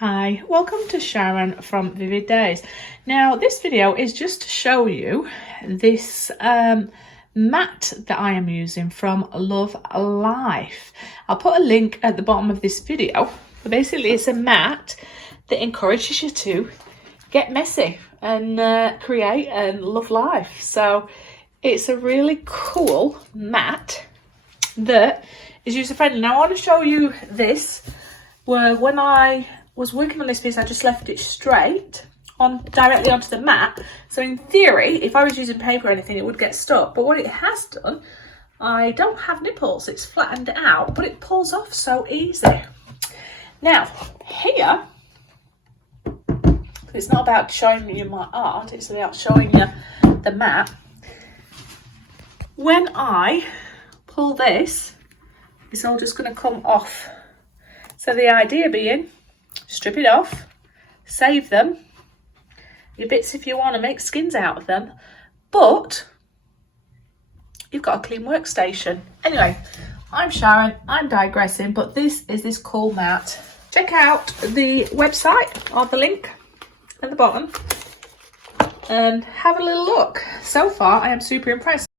Hi, welcome to Sharon from Vivid Days. Now this video is just to show you this mat that I am using from Love Life. I'll put a link at the bottom of this video, but basically it's a mat that encourages you to get messy and create and love life. So it's a really cool mat that is user friendly. Now I want to show you this where when I was working on this piece, I just left it straight on directly onto the mat. So in theory, if I was using paper or anything, it would get stuck. But what it has done, I don't have nipples, it's flattened out, but it pulls off so easy. Now, here, it's not about showing you my art, it's about showing you the mat. When I pull this, it's all just going to come off. So the idea being, strip it off, save them, your bits if you want to make skins out of them, but you've got a clean workstation. Anyway, I'm Sharon, I'm digressing, but this is this cool mat. Check out the website or the link at the bottom and have a little look. So far, I am super impressed.